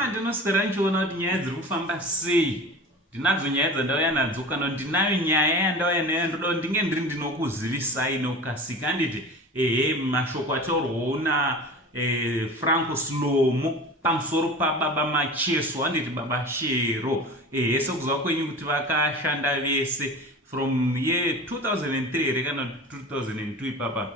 mandinoswera ndichiona kuti nyaya dziri kufamba sei. Ndinadzo nyaya dzandauya nadzo kana ndinayo nyaya yandauya nayo ndoda ndinge ndiri ndinokuzivisai nokukasika. Handiti mashoko ataurwawo na Franco Slomo pamusoro pababa Macheso, handiti baba Shero. Sokuzwa kwenyu kuti vakashanda vese from year 2003 kana 2002 ipapa.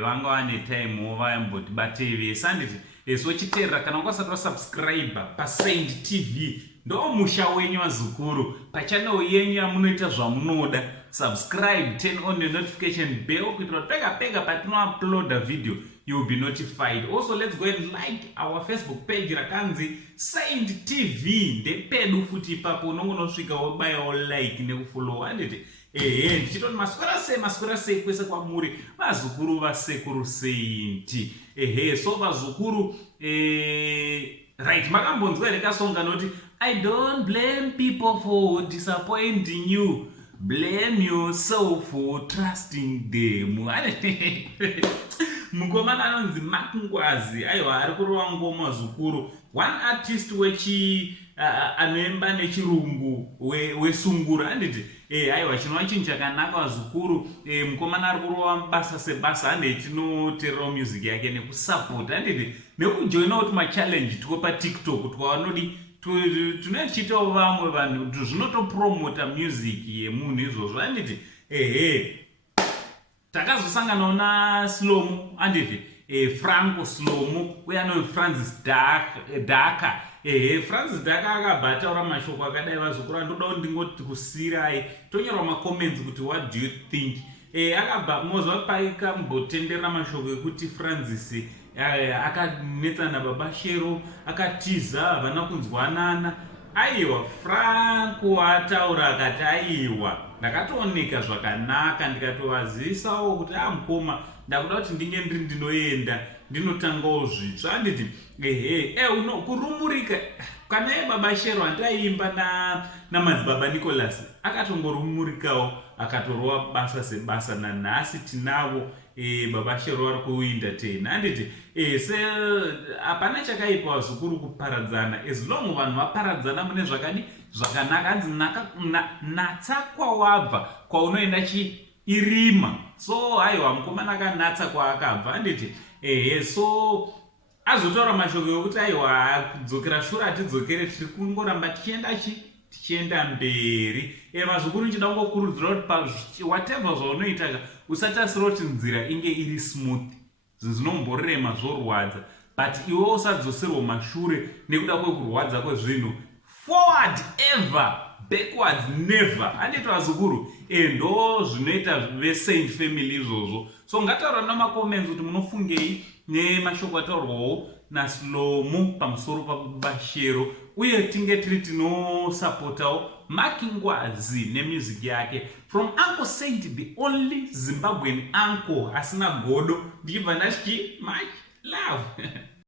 Vanga vane time vayamboti batei vese. Handiti so chiteerera kana ukasati wasubscribe paSaint TV ndo musha wenyu wazukuru pachannel yenyu yamunoita zvamunoda. Subscribe, turn on the notification bell kuitira pega patinouploada video you will be notified. Also, let's go and like our Facebook page rakanzi Saint TV. Ndepedu futi ipapo unongonosvika wobayawo like nekufollow. Handiti ndichitoti maswera sei kwese kwamuri vazukuru vasekuru Saint. So vazukuru right, makambonzwa here kasonga noti I don't blame people for disappointing you, blame yourself for trusting them. Mukomana anonzi Makungwazi aiwa ari kurova ngoma zukuru, one artist wechi anoemba nechirungu wesungura. Handiti aiwa chinova chinhu chakanaka wazukuru. Mukomana ari kurova basa sebasa. Handiti tinoteererawo music yake nekusupport. Handiti nekujoinawo tumachallenge two paTikTok twavanodi tunotichitawo vamwe vanhu zvinotopromota music yemunhu izvozvo. Handiti takazosanganawo na Slomo. Handiti Franco Slomo uye anonzi Francis Daka. Francis Daka akabva taura mashoko akadai vazukuru. Ndodawo ndingoti kusirai tonyorwa macomments kuti what do you think. Akabva mozva paikambotenderera mashoko ekuti Francis akanetsana baba Shero, akatiza havana kunzwanana. Aiwa Franco ataura akati aiwa ndakatooneka zvakanaka, ndikatovazivisawo kuti mukoma ndakuda kuti ndinge ndiri ndinoenda ndinotangawo zvitsva. Handiti kurumurika kana baba Shero andaiimba namadzibaba Nicholas akatongorumurikawo akatorova basa sebasa. Nanhasi tinavo baba Shero ari kuentertain. Handiti hapana chakaipa wazukuru kuparadzana as long vanhu vaparadzana mune zvakadi zvakanaka. Hanzi natsa kwawabva kwaunoenda irima. So aiwa mukomana akanatsa kwaakabva. Handiti so azotaura mashoko ekuti aiwa kudzokera shure hatidzokere, tiri kungoramba tichienda mberi. Vazukuru nchida kungokurudzira kuti whatever zvaunoita usatasira kuti nzira inge iri smooth. Zvinomborema zvorwadza but iwe usadzoserwa mashure nekuda kwekurwadza kwezvinhu. Forward ever, backwards never. Handiti vazukuru ndo zvinoita veSaint family izvozvo. So ngataura namacomments kuti munofungei nemashoko ataurwawo naSlomo pamusoro pababa Shero, uye tinge tiri tinosapotawo Makungwazi nemusic yake. From Uncle Saint, the only Zimbabwean uncle asina godo, ndichibva ndachiti much love.